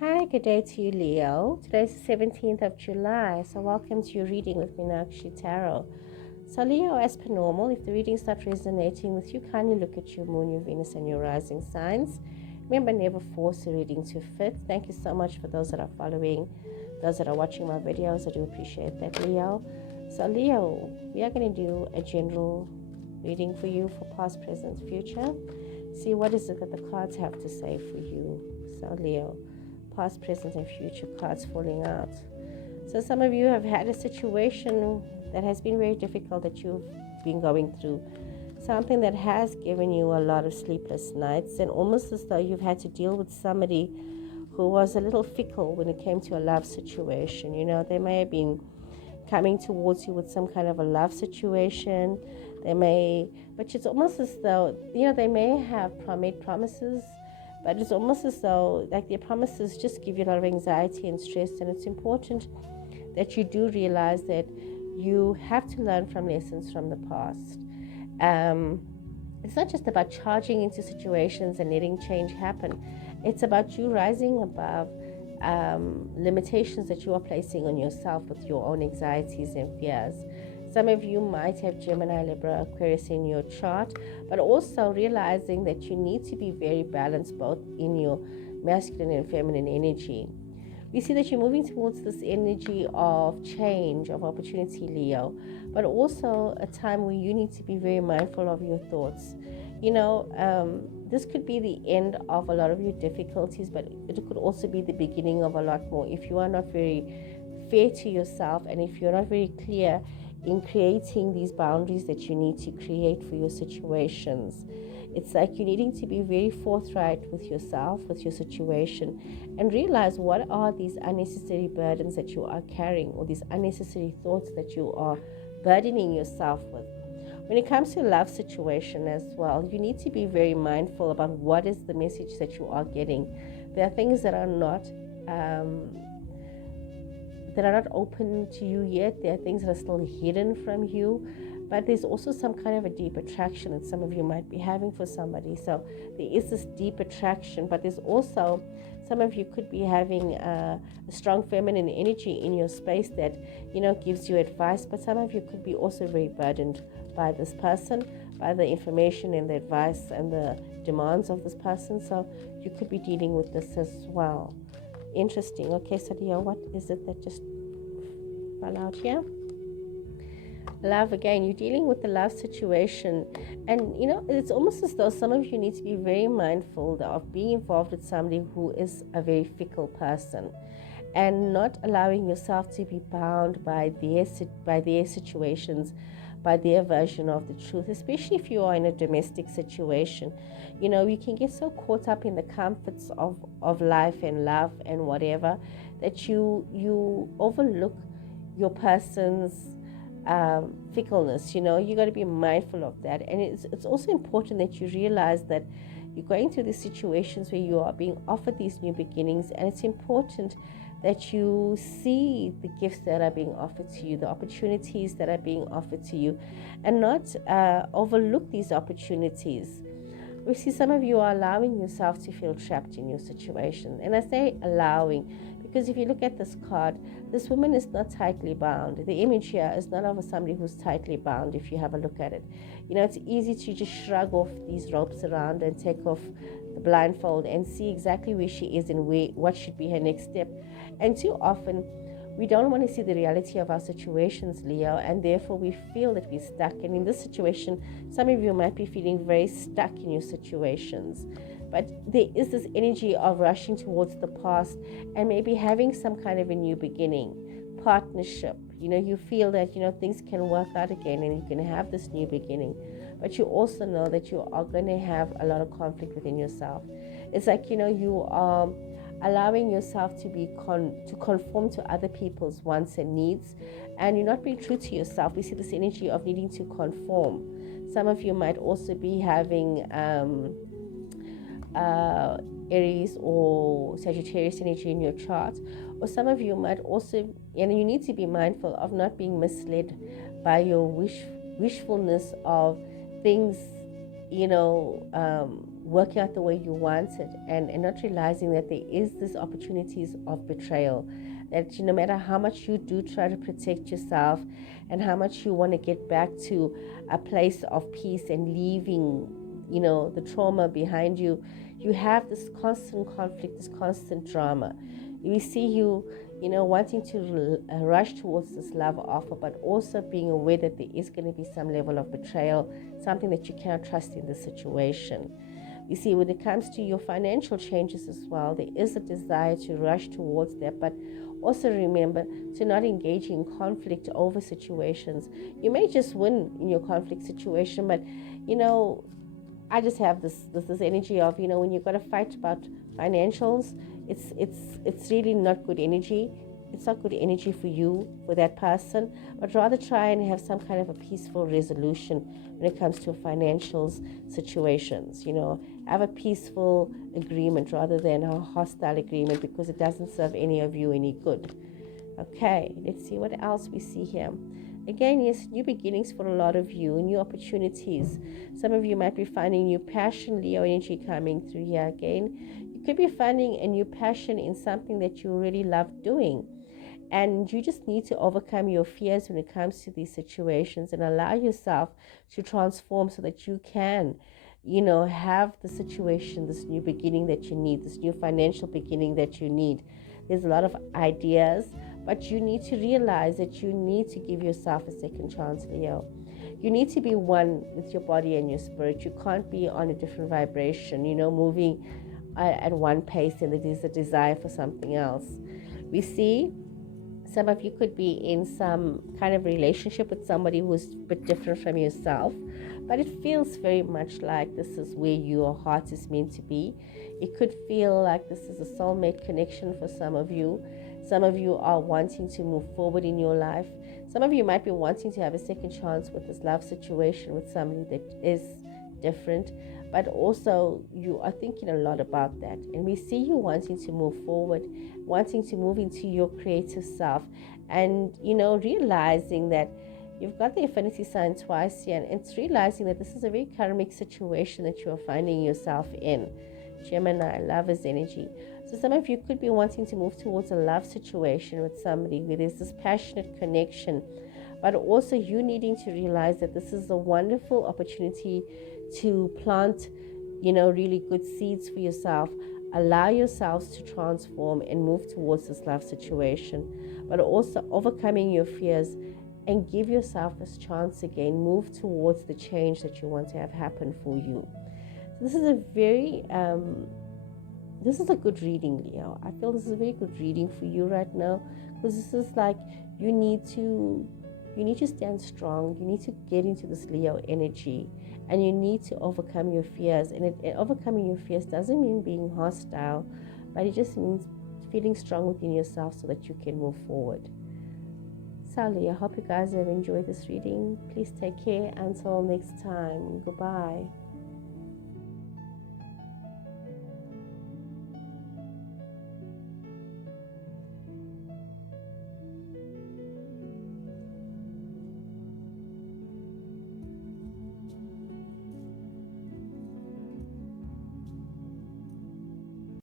Hi, good day to you, Leo. Today's the 17th of July, so welcome to your reading with Meenakshi Tarot. So, Leo, as per normal, if the readings start resonating with you, kindly look at your moon, your Venus, and your rising signs. Remember, never force a reading to fit. Thank you so much for those that are following, those that are watching my videos. I do appreciate that, Leo. So, Leo, we are going to do a general reading for you for past, present, future. See what is it that the cards have to say for you. So, Leo, past, present, and future cards falling out. So some of you have had a situation that has been very difficult that you've been going through. Something that has given you a lot of sleepless nights, and almost as though you've had to deal with somebody who was a little fickle when it came to a love situation. You know, they may have been coming towards you with some kind of a love situation. But it's almost as though, they may have made promises, but it's almost as though like their promises just give you a lot of anxiety and stress. And it's important that you do realize that you have to learn from lessons from the past. It's not just about charging into situations and letting change happen. It's about you rising above limitations that you are placing on yourself with your own anxieties and fears. Some of you might have Gemini, Libra, Aquarius in your chart, but also realizing that you need to be very balanced both in your masculine and feminine energy. We see that you're moving towards this energy of change, of opportunity, Leo, but also a time where you need to be very mindful of your thoughts. This could be the end of a lot of your difficulties, but it could also be the beginning of a lot more if you are not very fair to yourself, and if you're not very clear in creating these boundaries that you need to create for your situations. It's like you're needing to be very forthright with yourself, with your situation, and realize what are these unnecessary burdens that you are carrying, or these unnecessary thoughts that you are burdening yourself with. When it comes to a love situation as well, you need to be very mindful about what is the message that you are getting. There are things that are not open to you yet. There are things that are still hidden from you, but there's also some kind of a deep attraction that some of you might be having for somebody. So there is this deep attraction, but there's also some of you could be having a strong feminine energy in your space that gives you advice, but some of you could be also very burdened by this person, by the information and the advice and the demands of this person. So you could be dealing with this as well. Interesting. Okay, so Leo, what is it that just fell out here? Love again. You're dealing with the love situation, and it's almost as though some of you need to be very mindful of being involved with somebody who is a very fickle person, and not allowing yourself to be bound by their situations, by their version of the truth, especially if you are in a domestic situation. You can get so caught up in the comforts of life and love and whatever that you overlook your person's fickleness. You got to be mindful of that. And it's also important that you realize that you're going through these situations where you are being offered these new beginnings, and it's important that you see the gifts that are being offered to you, the opportunities that are being offered to you, and not overlook these opportunities. We see some of you are allowing yourself to feel trapped in your situation. And I say allowing because if you look at this card, this woman is not tightly bound. The image here is not of somebody who's tightly bound. If you have a look at it, it's easy to just shrug off these ropes around and take off the blindfold and see exactly where she is and what should be her next step. And too often we don't want to see the reality of our situations, Leo, and therefore we feel that we're stuck. And in this situation, some of you might be feeling very stuck in your situations. But there is this energy of rushing towards the past and maybe having some kind of a new beginning, partnership. You feel that, things can work out again and you can have this new beginning. But you also know that you are going to have a lot of conflict within yourself. It's like, you are allowing yourself to conform to other people's wants and needs, and you're not being true to yourself. We see this energy of needing to conform. Some of you might also be having Aries or Sagittarius energy in your chart, or some of you might also, and you need to be mindful of not being misled by your wishfulness of things working out the way you want it, and not realizing that there is these opportunities of betrayal, that no matter how much you do try to protect yourself and how much you want to get back to a place of peace and leaving the trauma behind you, you have this constant conflict, this constant drama. We see you wanting to rush towards this love offer, but also being aware that there is going to be some level of betrayal, something that you cannot trust in the situation. You see, when it comes to your financial changes as well, there is a desire to rush towards that, but also remember to not engage in conflict over situations. You may just win in your conflict situation, but I just have this energy of when you've got to fight about financials, it's really not good energy. It's not good energy for you, for that person, but rather try and have some kind of a peaceful resolution when it comes to financials situations. Have a peaceful agreement rather than a hostile agreement, because it doesn't serve any of you any good. Okay, let's see what else we see here. Again, yes, new beginnings for a lot of you, new opportunities. Some of you might be finding new passion, Leo energy coming through here again. You could be finding a new passion in something that you really love doing. And you just need to overcome your fears when it comes to these situations and allow yourself to transform so that you can, have the situation, this new beginning that you need, this new financial beginning that you need. There's a lot of ideas, but you need to realize that you need to give yourself a second chance, Leo. You need to be one with your body and your spirit. You can't be on a different vibration, moving at one pace, and there is a desire for something else. We see some of you could be in some kind of relationship with somebody who's a bit different from yourself, but it feels very much like this is where your heart is meant to be. It could feel like this is a soulmate connection for some of you. Some of you are wanting to move forward in your life. Some of you might be wanting to have a second chance with this love situation with somebody that is different, but also you are thinking a lot about that. And we see you wanting to move forward, wanting to move into your creative self, and realizing that you've got the affinity sign twice here, and it's realizing that this is a very karmic situation that you are finding yourself in. Gemini, lover's energy. So some of you could be wanting to move towards a love situation with somebody where there's this passionate connection, but also you needing to realize that this is a wonderful opportunity to plant, really good seeds for yourself. Allow yourselves to transform and move towards this love situation, but also overcoming your fears and give yourself this chance again. Move towards the change that you want to have happen for you. So this is a very this is a good reading, Leo. I feel this is a very good reading for you right now, because this is like you need to stand strong. You need to get into this Leo energy, and you need to overcome your fears. And overcoming your fears doesn't mean being hostile, but it just means feeling strong within yourself so that you can move forward. So Leo, I hope you guys have enjoyed this reading. Please take care until next time. Goodbye.